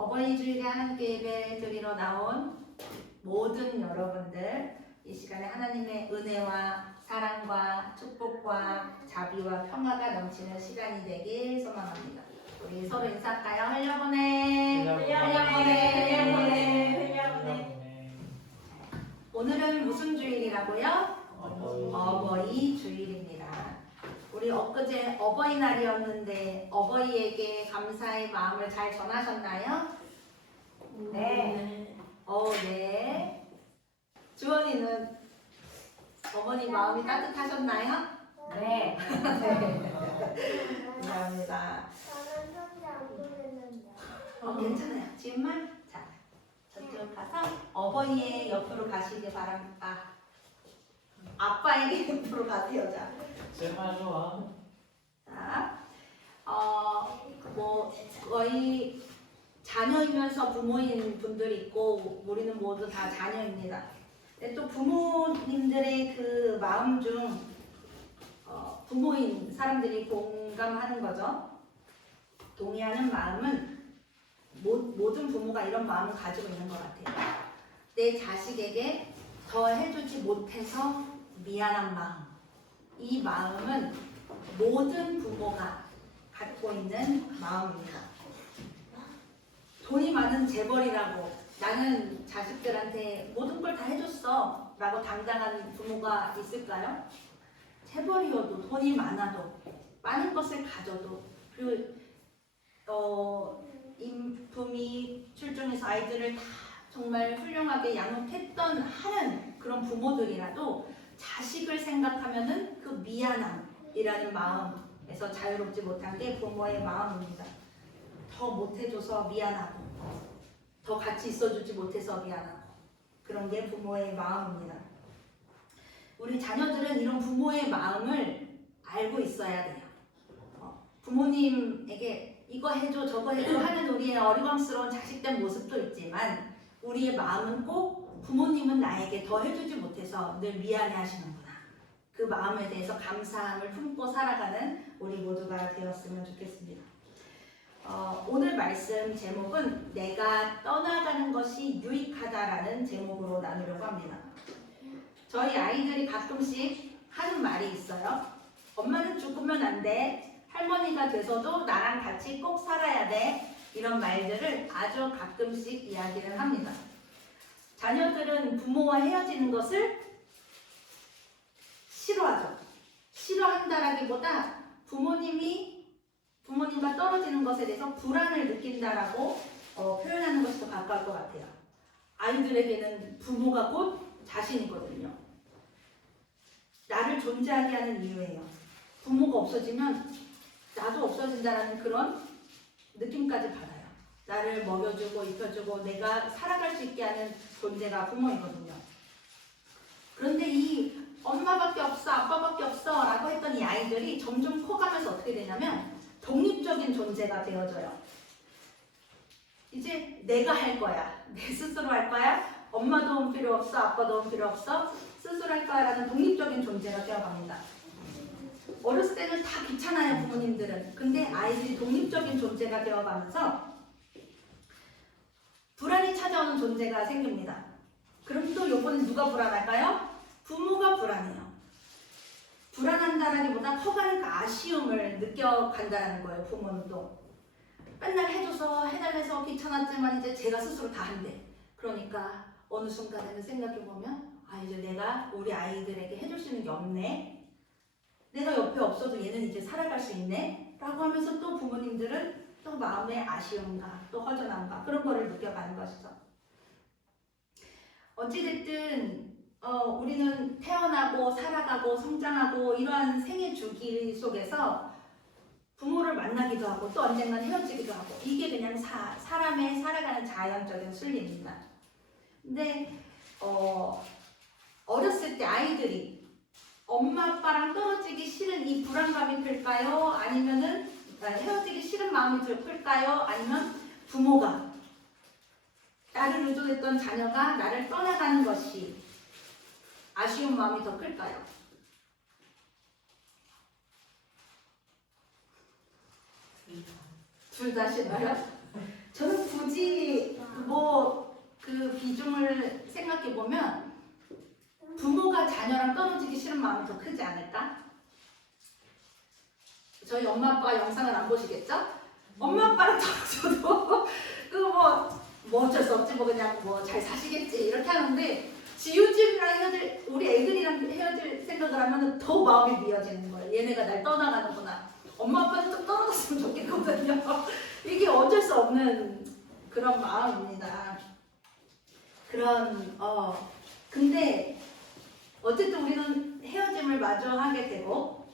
어버이 주일에 함께 예배 드리러 나온 모든 여러분들, 이 시간에 하나님의 은혜와 사랑과 축복과 자비와 평화가 넘치는 시간이 되길 소망합니다. 우리 서로 인사할까요? 흘려보내. 오늘은 무슨 주일이라고요? 어버이 주일입니다. 우리 엊그제 어버이날이었는데 어버이에게 감사의 마음을 잘 전하셨나요? 네. 네. 주원이는 어머니 마음이 따뜻하셨나요? 네. 감사합니다. 저는 혼자 안 보냈는데. 괜찮아요. 지금만 자 저쪽 가서 어버이의 옆으로 가시길 바랍니다. 아빠에게 옆으로 가세요. 자. 정말 좋아. 자, 거의 자녀이면서 부모인 분들이 있고 우리는 모두 다 자녀입니다. 근데 또 부모님들의 그 마음 중 부모인 사람들이 공감하는 거죠. 동의하는 마음은 모든 부모가 이런 마음을 가지고 있는 것 같아요. 내 자식에게 더 해주지 못해서 미안한 마음. 이 마음은 모든 부모가 갖고 있는 마음입니다. 돈이 많은 재벌이라고 나는 자식들한테 모든 걸 다 해줬어 라고 당당한 부모가 있을까요? 재벌이어도 돈이 많아도 많은 것을 가져도 그리고 인품이 출중해서 아이들을 다 정말 훌륭하게 양육했던 하는 그런 부모들이라도 자식을 생각하면은 그 미안함이라는 마음에서 자유롭지 못한 게 부모의 마음입니다. 더 못해줘서 미안하고 더 같이 있어주지 못해서 미안하고 그런 게 부모의 마음입니다. 우리 자녀들은 이런 부모의 마음을 알고 있어야 돼요. 부모님에게 이거 해줘 저거 해줘 하는 우리의 어리광스러운 자식된 모습도 있지만 우리의 마음은 꼭 부모님은 나에게 더 해주지 못해서 늘 미안해 하시는구나. 그 마음에 대해서 감사함을 품고 살아가는 우리 모두가 되었으면 좋겠습니다. 오늘 말씀 제목은 내가 떠나가는 것이 유익하다라는 제목으로 나누려고 합니다. 저희 아이들이 가끔씩 하는 말이 있어요. 엄마는 죽으면 안 돼. 할머니가 돼서도 나랑 같이 꼭 살아야 돼. 이런 말들을 아주 가끔씩 이야기를 합니다. 자녀들은 부모와 헤어지는 것을 싫어하죠. 싫어한다라기보다 부모님과 떨어지는 것에 대해서 불안을 느낀다라고 표현하는 것이 더 가까울 것 같아요. 아이들에게는 부모가 곧 자신이거든요. 나를 존재하게 하는 이유예요. 부모가 없어지면 나도 없어진다라는 그런 느낌까지 받아요. 나를 먹여주고 입혀주고 내가 살아갈 수 있게 하는 존재가 부모이거든요. 그런데 이 엄마밖에 없어 아빠밖에 없어 라고 했던 이 아이들이 점점 커가면서 어떻게 되냐면 독립적인 존재가 되어져요. 이제 내가 할 거야. 내 스스로 할 거야. 엄마 도움 필요 없어 아빠 도움 필요 없어 스스로 할 거야 라는 독립적인 존재가 되어갑니다. 어렸을 때는 다 귀찮아요 부모님들은. 근데 아이들이 독립적인 존재가 되어가면서 불안이 찾아오는 존재가 생깁니다. 그럼 또 요번엔 누가 불안할까요? 부모가 불안해요. 불안한다라기보다 커가니까 아쉬움을 느껴간다는 거예요. 부모는 또 맨날 해줘서 해달래서 귀찮았지만 이제 제가 스스로 다 한대. 그러니까 어느 순간에는 생각해보면 이제 내가 우리 아이들에게 해줄 수 있는 게 없네. 내가 옆에 없어도 얘는 이제 살아갈 수 있네 라고 하면서 또 부모님들은 또 마음의 아쉬움과 또 허전함과 그런 거를 느껴가는 것이죠. 어찌됐든 우리는 태어나고 살아가고 성장하고 이러한 생애 주기 속에서 부모를 만나기도 하고 또 언젠간 헤어지기도 하고 이게 그냥 사람의 살아가는 자연적인 순리입니다. 근데 어렸을 때 아이들이 엄마 아빠랑 떨어지기 싫은 이 불안감이 클까요? 아니면은 헤어지기 싫은 마음이 클까요? 아니면 부모가 나를 의존했던 자녀가 나를 떠나가는 것이 아쉬운 마음이 더 클까요? 둘 다 싫어요? 저는 굳이 하지 않을까? 저희 엄마 아빠가 영상을 안 보시겠죠? 엄마 아빠랑 떨어져도 그거 어쩔 수 없지 뭐 그냥 뭐 잘 사시겠지 이렇게 하는데 지우집이랑 헤어질 우리 애들이랑 헤어질 생각을 하면 더 마음이 미어지는 거예요. 얘네가 날 떠나가는구나. 엄마 아빠는 좀 떨어졌으면 좋겠거든요. 이게 어쩔 수 없는 그런 마음입니다. 근데 어쨌든 우리는 헤어짐을 마주하게 되고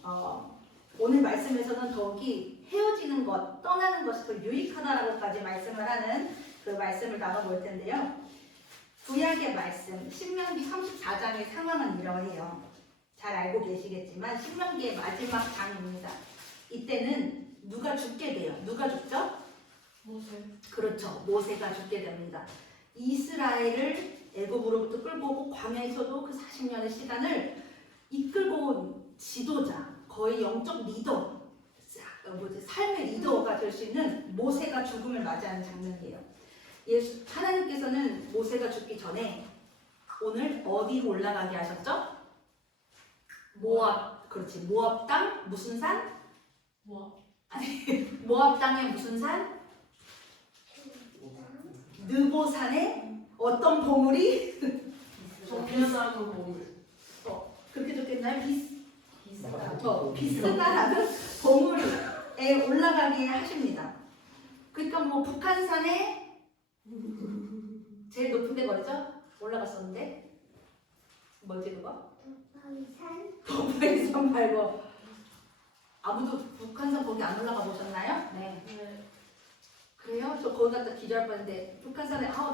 오늘 말씀에서는 더욱이 헤어지는 것, 떠나는 것이 더 유익하다라고까지 말씀을 하는 그 말씀을 나눠볼 텐데요. 구약의 말씀, 신명기 34장의 상황은 이러해요. 잘 알고 계시겠지만 신명기의 마지막 장입니다. 이때는 누가 죽게 돼요. 누가 죽죠? 모세. 그렇죠. 모세가 죽게 됩니다. 이스라엘을 애굽으로부터 끌고 오고 광야에서도 그 40년의 시간을 이끌고 온 지도자, 거의 영적 리더, 삶의 리더가 될 수 있는 모세가 죽음을 맞이하는 장면이에요. 하나님께서는 모세가 죽기 전에 오늘 어디로 올라가게 하셨죠? 모압, 그렇지. 모압 땅 무슨 산? 모압 땅의 무슨 산? 느보산에 어떤 보물이? 정면하고 보물. 그렇게 좋겠나요? 비슷하다. 비스가라는 보물에 올라가게 하십니다. 그러니까 뭐 북한산에 제일 높은 데가 어디죠? 올라갔었는데 뭐지 그거? 도파이산 말고 아무도 북한산 거기 안 올라가 보셨나요? 네. 그래요? 저 거기 갔다 기절할 뻔했는데 북한산에 나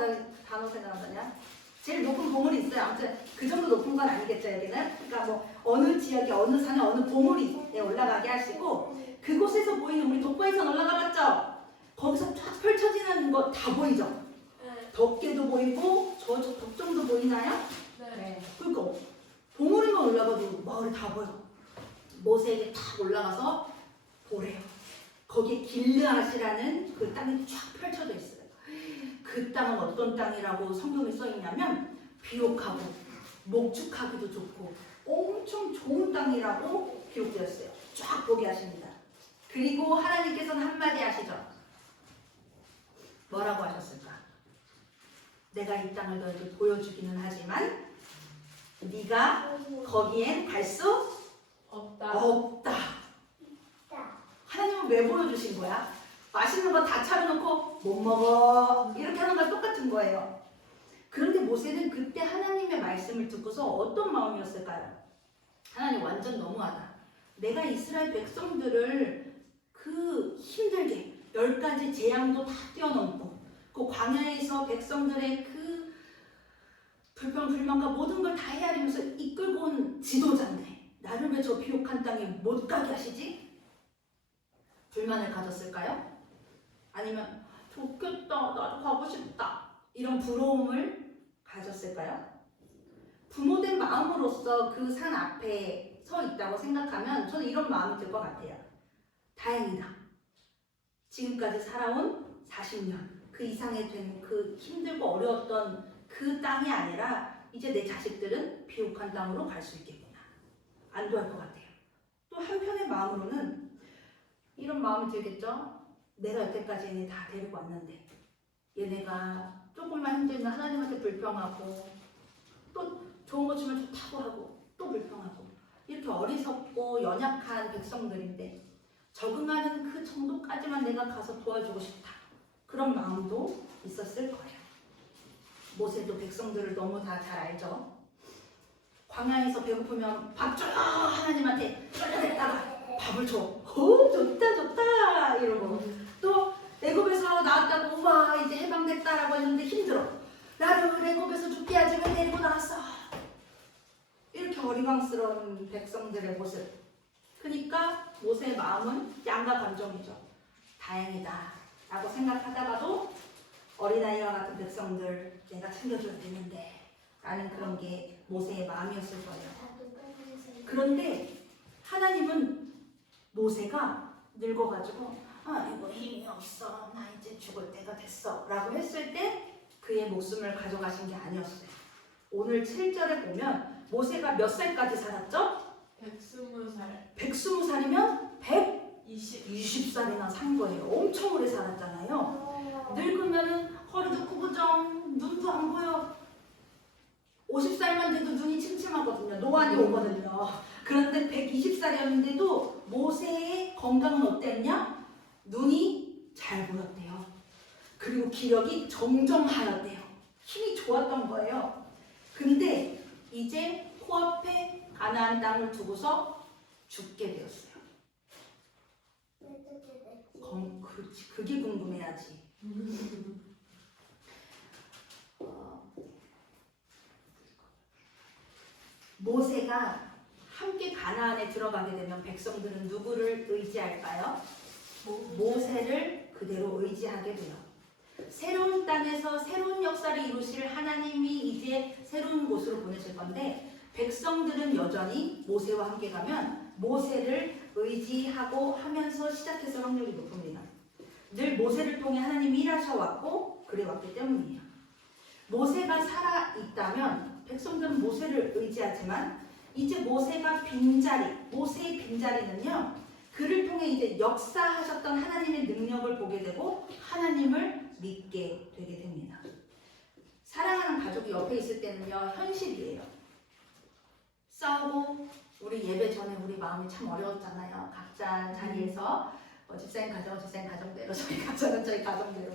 단어 생각나냐? 제일 높은 보물이 있어요. 아무튼 그 정도 높은 건 아니겠죠 여기는. 그러니까 뭐 어느 지역에 어느 산에 어느 보물이 올라가게 하시고 그곳에서 보이는 우리 독보이산 올라가봤죠? 거기서 쫙 펼쳐지는 거 다 보이죠? 덮개도 보이고 저 덕정도 보이나요? 네. 그러니까 보물이만 올라가도 마을이 다 보여. 모세에게 탁 올라가서 보래요. 거기에 길르앗이라는 그 땅이 쫙 펼쳐져 있어요. 그 땅은 어떤 땅이라고 성경에 써 있냐면 비옥하고 목축하기도 좋고 엄청 좋은 땅이라고 기록되었어요. 쫙 보게 하십니다. 그리고 하나님께서는 한마디 하시죠. 뭐라고 하셨을까? 내가 이 땅을 너에게 보여주기는 하지만 네가 거기엔 갈 수 없다. 하나님은 왜 보여주신 거야? 맛있는 거 다 차려놓고 못 먹어 이렇게 하는 거랑 똑같은 거예요. 그런데 모세는 그때 하나님의 말씀을 듣고서 어떤 마음이었을까요? 하나님 완전 너무하다. 내가 이스라엘 백성들을 그 힘들게 10가지 재앙도 다 뛰어넘고 그 광야에서 백성들의 그 불평불만과 모든 걸 다 헤아리면서 이끌고 온 지도자인데 나를 왜 저 비옥한 땅에 못 가게 하시지? 불만을 가졌을까요? 아니면 좋겠다, 나도 가고 싶다 이런 부러움을 가졌을까요? 부모된 마음으로서 그 산 앞에 서 있다고 생각하면 저는 이런 마음이 들 것 같아요. 다행이다. 지금까지 살아온 40년 그 이상이 된 그 힘들고 어려웠던 그 땅이 아니라 이제 내 자식들은 비옥한 땅으로 갈 수 있겠구나. 안도할 것 같아요. 또 한편의 마음으로는 이런 마음이 들겠죠? 내가 여태까지 얘네 다 데리고 왔는데 얘네가 조금만 힘들면 하나님한테 불평하고 또 좋은 거 주면 좋다고 하고 또 불평하고 이렇게 어리석고 연약한 백성들인데 적응하는 그 정도까지만 내가 가서 도와주고 싶다. 그런 마음도 있었을 거예요. 모세도 백성들을 너무 다 잘 알죠. 광야에서 배고프면 밥 줘요 하나님한테 쫄려댔다가 밥을 줘. 오 좋다 이러고 또 애굽에서 나왔다고 우와 이제 해방됐다라고 했는데 힘들어. 나를 애굽에서 죽게 하지 왜 데리고 나왔어. 이렇게 어리광스러운 백성들의 모습. 그러니까 모세의 마음은 양가 감정이죠. 다행이다 라고 생각하다가도 어린아이와 같은 백성들 내가 챙겨줘야 되는데 라는 그런 게 모세의 마음이었을 거예요. 그런데 하나님은 모세가 늙어가지고 이거 힘이 없어 나 이제 죽을 때가 됐어 라고 했을 때 그의 목숨을 가져가신 게 아니었어요. 오늘 7절에 보면 모세가 몇 살까지 살았죠? 120살. 120살이면 20. 120살이나 산 거예요. 엄청 오래 살았잖아요. 늙으면은 허리도 구부정, 눈도 안 보여. 50살만 돼도 눈이 침침하거든요. 노안이 오거든요. 그런데 120살이었는데도 모세의 건강은 어땠냐? 눈이 잘 보였대요. 그리고 기력이 정정하였대요. 힘이 좋았던 거예요. 근데 이제 코앞에 가나안 땅을 두고서 죽게 되었어요. 그렇지, 그게 궁금해야지. 모세가 함께 가나안에 들어가게 되면 백성들은 누구를 의지할까요? 모세를 그대로 의지하게 돼요. 새로운 땅에서 새로운 역사를 이루실 하나님이 이제 새로운 곳으로 보내실 건데 백성들은 여전히 모세와 함께 가면 모세를 의지하고 하면서 시작해서 확률이 높습니다. 늘 모세를 통해 하나님이 일하셔 왔고 그래 왔기 때문이에요. 모세가 살아 있다면 백성들은 모세를 의지하지만 이제 모세가 빈자리, 모세의 빈자리는요. 그를 통해 이제 역사하셨던 하나님의 능력을 보게 되고 하나님을 믿게 되게 됩니다. 사랑하는 가족이 옆에 있을 때는요. 현실이에요. 싸우고 우리 예배 전에 우리 마음이 참 어려웠잖아요. 각자 자리에서 집사님 가정은 집사님 가정대로 저희 가정은 저희 가정대로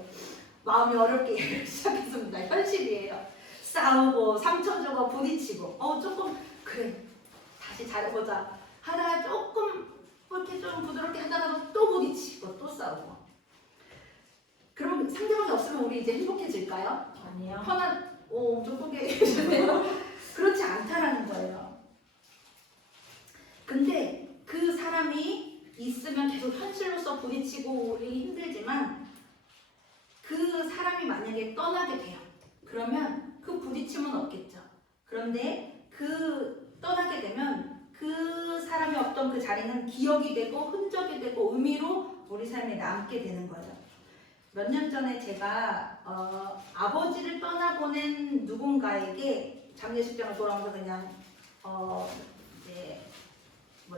마음이 어렵게 시작했습니다. 현실이에요. 싸우고 상처 주고 부딪히고 조금 그래 다시 잘해보자 하다가 조금 이렇게 좀 부드럽게 하다가도 또 부딪히고 또 싸우고 그러면 상대방이 없으면 우리 이제 행복해질까요? 아니요. 편한 엄청 포기해주네요. 그렇지 않다라는 거예요. 근데 그 사람이 있으면 계속 현실로서 부딪히고 우리 힘들지만 그 사람이 만약에 떠나게 돼요. 그러면 그 부딪힘은 없겠죠. 그런데 그 떠나게 되면 그 사람이 없던 그 자리는 기억이 되고 흔적이 되고 의미로 우리 삶에 남게 되는 거예요. 몇 년 전에 제가 아버지를 떠나보낸 누군가에게 장례식장을 돌아오면서 그냥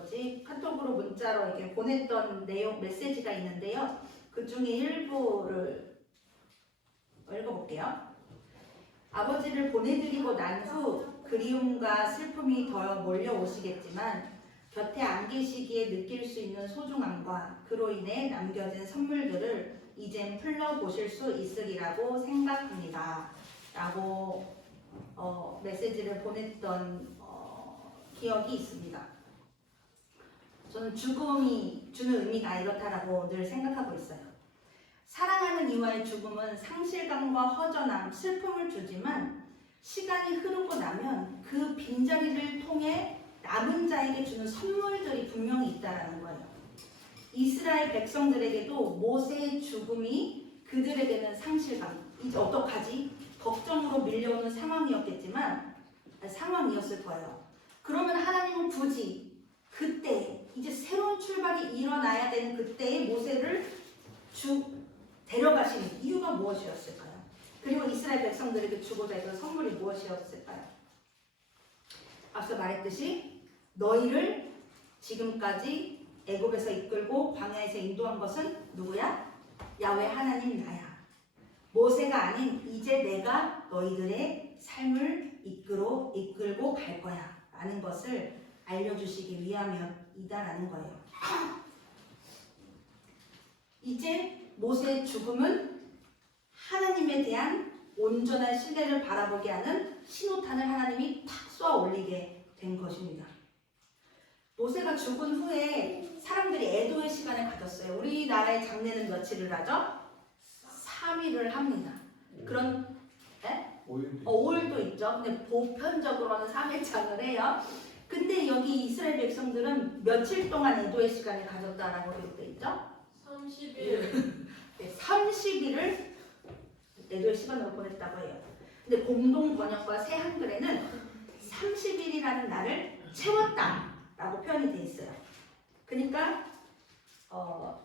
이제 카톡으로 문자로 이렇게 보냈던 내용 메시지가 있는데요. 그 중에 일부를 읽어볼게요. 아버지를 보내드리고 난 후 그리움과 슬픔이 더 몰려오시겠지만 곁에 안 계시기에 느낄 수 있는 소중함과 그로 인해 남겨진 선물들을 이젠 풀러보실 수 있으리라고 생각합니다. 라고 메시지를 보냈던 기억이 있습니다. 저는 죽음이 주는 의미가 이렇다라고 늘 생각하고 있어요. 사랑하는 이와의 죽음은 상실감과 허전함, 슬픔을 주지만 시간이 흐르고 나면 그 빈자리를 통해 남은 자에게 주는 선물들이 분명히 있다라는 거예요. 이스라엘 백성들에게도 모세의 죽음이 그들에게는 상실감, 이제 어떡하지? 걱정으로 밀려오는 상황이었을 거예요. 그러면 하나님은 굳이 그때 이제 새로운 출발이 일어나야 되는 그때의 모세를 데려가신 이유가 무엇이었을까요? 그리고 이스라엘 백성들에게 주고자 했던 선물이 무엇이었을까요? 앞서 말했듯이 너희를 지금까지 애굽에서 이끌고 광야에서 인도한 것은 누구야? 야훼 하나님 나야. 모세가 아닌 이제 내가 너희들의 삶을 이끌고 갈 거야 라는 것을 알려주시기 위함이다라는 거예요. 이제 모세의 죽음은 하나님에 대한 온전한 신뢰를 바라보게 하는 신호탄을 하나님이 탁 쏘아 올리게 된 것입니다. 모세가 죽은 후에 사람들이 애도의 시간을 가졌어요. 우리나라의 장례는 며칠을 하죠? 3일을 합니다. 그런 5일도 있죠. 근데 보편적으로는 3일장을 해요. 근데 여기 이스라엘 백성들은 며칠 동안 애도의 시간을 가졌다라고 기록되어 있죠? 30일. 30일을 애도의 시간으로 보냈다고 해요. 근데 공동 번역과 새 한글에는 30일이라는 날을 채웠다라고 표현이 돼 있어요. 그러니까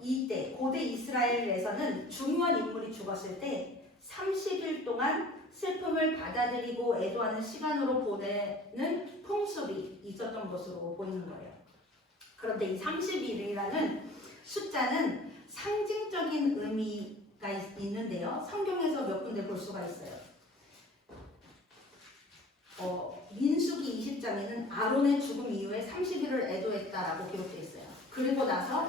이때 고대 이스라엘에서는 중요한 인물이 죽었을 때 30일 동안 슬픔을 받아들이고 애도하는 시간으로 보내는 풍습이 있었던 것으로 보이는 거예요. 그런데 이 30일이라는 숫자는 상징적인 의미가 있는데요. 성경에서 몇 군데 볼 수가 있어요. 민수기 20장에는 아론의 죽음 이후에 30일을 애도했다라고 기록되어 있어요. 그리고 나서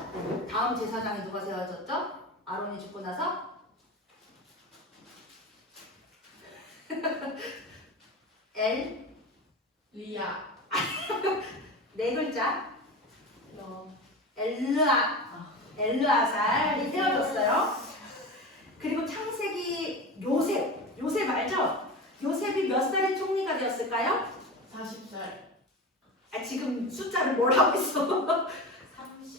다음 제사장이 누가 세워졌죠? 아론이 죽고 나서 리아. 네 글자 너. 엘르아살이 세워졌어요. 그리고 창세기 요셉 알죠? 요셉이 몇 살에 총리가 되었을까요? 40살. 지금 숫자를 뭘 하고 있어?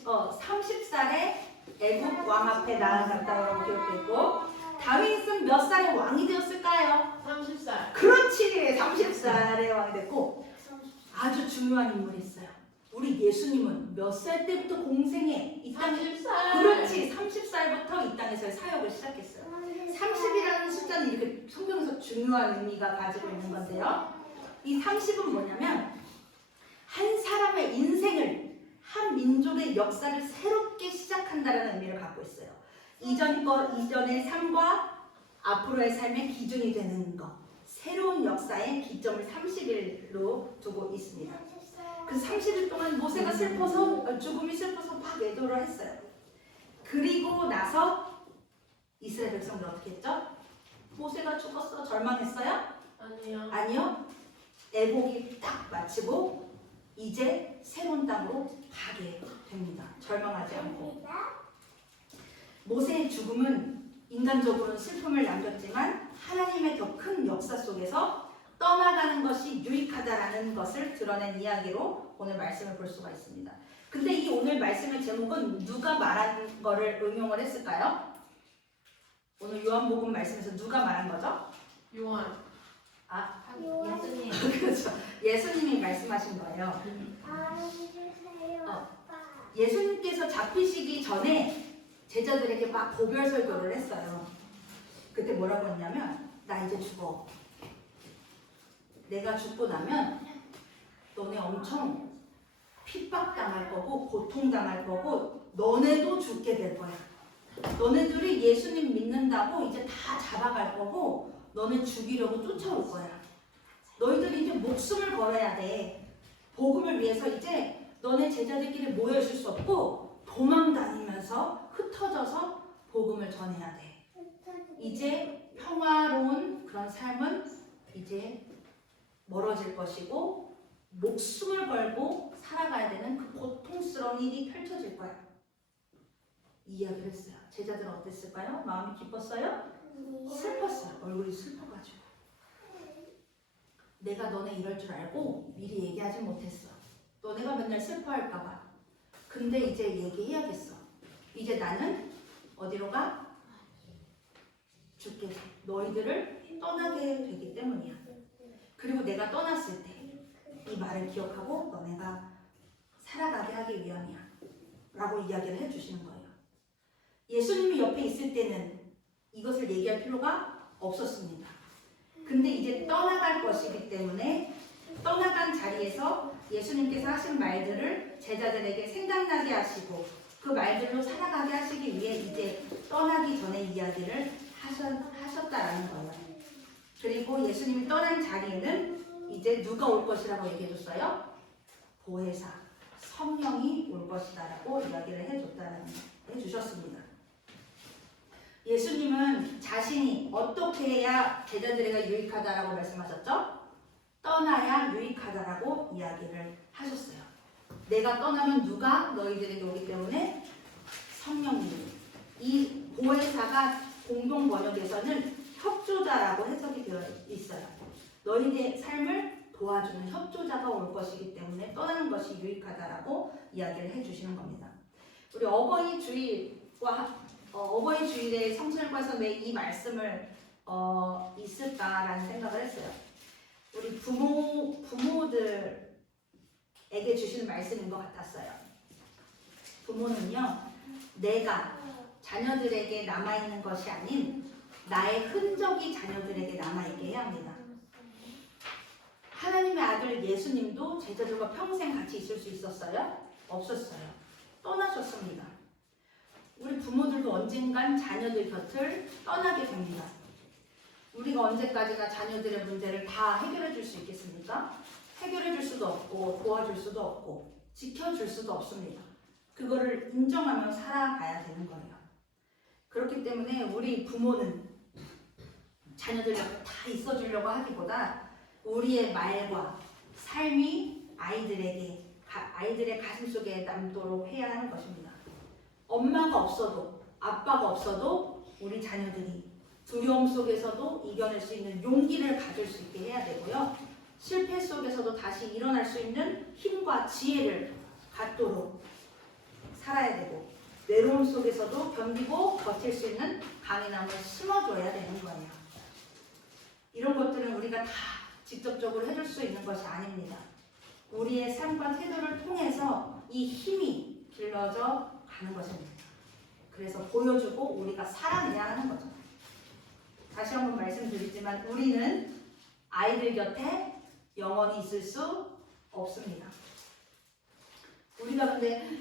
30. 30살에 애국 왕 앞에 나아갔다고 기록됐고, 다윗은 몇 살에 왕이 되었을까요? 30살. 그렇지, 30살에 왕이 됐고, 아주 중요한 인물이 있어요. 우리 예수님은 몇 살 때부터 공생에 이 땅에 30살. 그렇지, 30살부터 이 땅에서의 사역을 시작했어요. 30이라는 숫자는 이렇게 성경에서 중요한 의미가 가지고 있는 건데요. 이 30은 뭐냐면 한 사람의 인생을, 한 민족의 역사를 새롭게 시작한다는 의미를 갖고 있어요. 이전의 삶과 앞으로의 삶의 기준이 되는 것, 새로운 역사의 기점을 30일로 두고 있습니다. 그 30일 동안 모세가 죽음이 슬퍼서 막 애도를 했어요. 그리고 나서 이스라엘 백성들 어떻게 했죠? 모세가 죽었어, 절망했어요? 아니요. 아니요. 애복이 딱 마치고 이제 새로운 땅으로 가게 됩니다. 절망하지 않고. 모세의 죽음은 인간적으로는 슬픔을 남겼지만 하나님의 더 큰 역사 속에서 떠나가는 것이 유익하다라는 것을 드러낸 이야기로 오늘 말씀을 볼 수가 있습니다. 근데 이 오늘 말씀의 제목은 누가 말한 거를 응용을 했을까요? 오늘 요한복음 말씀에서 누가 말한 거죠? 요한. 예수님. 그렇죠. 예수님이 말씀하신 거예요. 예수님께서 잡히시기 전에 제자들에게 막 고별 설교를 했어요. 그때 뭐라고 했냐면, 나 이제 죽어. 내가 죽고 나면 너네 엄청 핍박당할 거고 고통당할 거고 너네도 죽게 될 거야. 너네들이 예수님 믿는다고 이제 다 잡아갈 거고 너네 죽이려고 쫓아올 거야. 너희들이 이제 목숨을 걸어야 돼. 복음을 위해서 이제 너네 제자들끼리 모여있을 수 없고 도망 다니면서 흩어져서 복음을 전해야 돼. 이제 평화로운 그런 삶은 이제 멀어질 것이고 목숨을 걸고 살아가야 되는 그 고통스러운 일이 펼쳐질 거야. 이 이야기를 했어요. 제자들은 어땠을까요? 마음이 기뻤어요? 슬펐어요. 얼굴이 슬퍼가지고. 내가 너네 이럴 줄 알고 미리 얘기하지 못했어. 너네가 맨날 슬퍼할까봐. 근데 이제 얘기해야겠어. 이제 나는 어디로 가? 죽게 돼. 너희들을 떠나게 되기 때문이야. 그리고 내가 떠났을 때 이 말을 기억하고 너네가 살아가게 하기 위함이야 라고 이야기를 해주시는 거예요. 예수님이 옆에 있을 때는 이것을 얘기할 필요가 없었습니다. 근데 이제 떠나갈 것이기 때문에 떠나간 자리에서 예수님께서 하신 말들을 제자들에게 생각나게 하시고 그 말들로 살아가게 하시기 위해 이제 떠나기 전에 이야기를 하셨다라는 거예요. 그리고 예수님이 떠난 자리에는 이제 누가 올 것이라고 얘기해줬어요? 보혜사, 성령이 올 것이다라고 이야기를 해주셨습니다. 예수님은 자신이 어떻게 해야 제자들에게 유익하다라고 말씀하셨죠? 떠나야 유익하다라고 이야기를 하셨어요. 내가 떠나면 누가 너희들에게 오기 때문에 성령님. 이 보혜사가 공동 번역에서는 협조자라고 해석이 되어 있어요. 너희의 삶을 도와주는 협조자가 올 것이기 때문에 떠나는 것이 유익하다라고 이야기를 해주시는 겁니다. 우리 어버이 주일에 성서일과에서 왜 이 말씀을 있을까라는 생각을 했어요. 우리 부모들에게 주시는 말씀인 것 같았어요. 부모는요, 내가 자녀들에게 남아있는 것이 아닌 나의 흔적이 자녀들에게 남아있게 해야 합니다. 하나님의 아들 예수님도 제자들과 평생 같이 있을 수 있었어요? 없었어요. 떠나셨습니다. 우리 부모들도 언젠간 자녀들 곁을 떠나게 됩니다. 우리가 언제까지나 자녀들의 문제를 다 해결해 줄 수 있겠습니까? 해결해 줄 수도 없고 도와줄 수도 없고 지켜줄 수도 없습니다. 그거를 인정하며 살아가야 되는 거예요. 그렇기 때문에 우리 부모는 자녀들 옆에 다 있어주려고 하기보다 우리의 말과 삶이 아이들의 가슴 속에 남도록 해야 하는 것입니다. 엄마가 없어도 아빠가 없어도 우리 자녀들이 두려움 속에서도 이겨낼 수 있는 용기를 가질 수 있게 해야 되고요. 실패 속에서도 다시 일어날 수 있는 힘과 지혜를 갖도록 살아야 되고, 외로움 속에서도 견디고 버틸 수 있는 강인함을 심어줘야 되는 거예요. 이런 것들은 우리가 다 직접적으로 해줄 수 있는 것이 아닙니다. 우리의 삶과 태도를 통해서 이 힘이 길러져 가는 것입니다. 그래서 보여주고 우리가 살아내야 하는 거죠. 다시 한번 말씀드리지만 우리는 아이들 곁에 영원히 있을 수 없습니다. 우리가 근데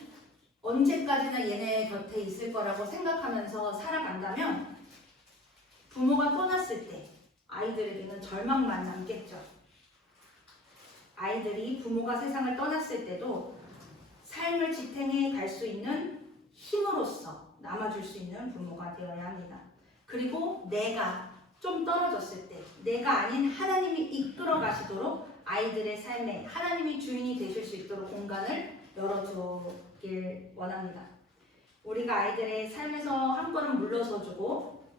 언제까지나 얘네 곁에 있을 거라고 생각하면서 살아간다면 부모가 떠났을 때 아이들에게는 절망만 남겠죠. 아이들이 부모가 세상을 떠났을 때도 삶을 지탱해 갈 수 있는 힘으로서 남아줄 수 있는 부모가 되어야 합니다. 그리고 내가 좀 떨어졌을 때 내가 아닌 하나님이 이끌어 가시도록 아이들의 삶에 하나님이 주인이 되실 수 있도록 공간을 열어주길 원합니다. 우리가 아이들의 삶에서 한 걸음 물러서주고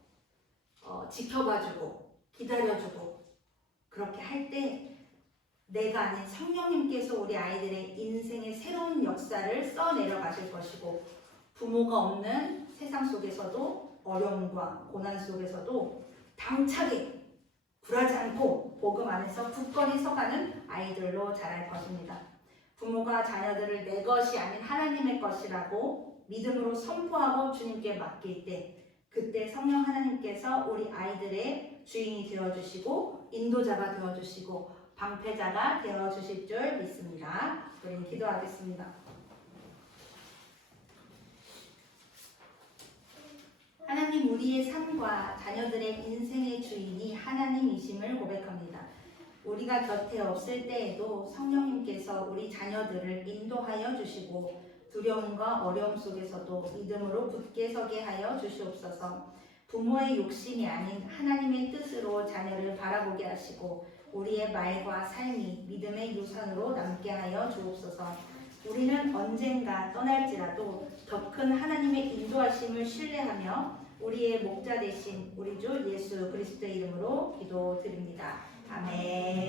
지켜봐주고 기다려주고 그렇게 할 때 내가 아닌 성령님께서 우리 아이들의 인생의 새로운 역사를 써내려 가실 것이고, 부모가 없는 세상 속에서도 어려움과 고난 속에서도 당차게 굴하지 않고 복음 안에서 굳건히 서가는 아이들로 자랄 것입니다. 부모가 자녀들을 내 것이 아닌 하나님의 것이라고 믿음으로 선포하고 주님께 맡길 때, 그때 성령 하나님께서 우리 아이들의 주인이 되어주시고 인도자가 되어주시고 방패자가 되어주실 줄 믿습니다. 우리 기도하겠습니다. 하나님, 우리의 삶과 자녀들의 인생의 주인이 하나님이심을 고백합니다. 우리가 곁에 없을 때에도 성령님께서 우리 자녀들을 인도하여 주시고 두려움과 어려움 속에서도 믿음으로 굳게 서게 하여 주시옵소서. 부모의 욕심이 아닌 하나님의 뜻으로 자녀를 바라보게 하시고 우리의 말과 삶이 믿음의 유산으로 남게 하여 주옵소서. 우리는 언젠가 떠날지라도 더 큰 하나님의 인도하심을 신뢰하며 우리의 목자 되신 우리 주 예수 그리스도의 이름으로 기도드립니다. 아멘.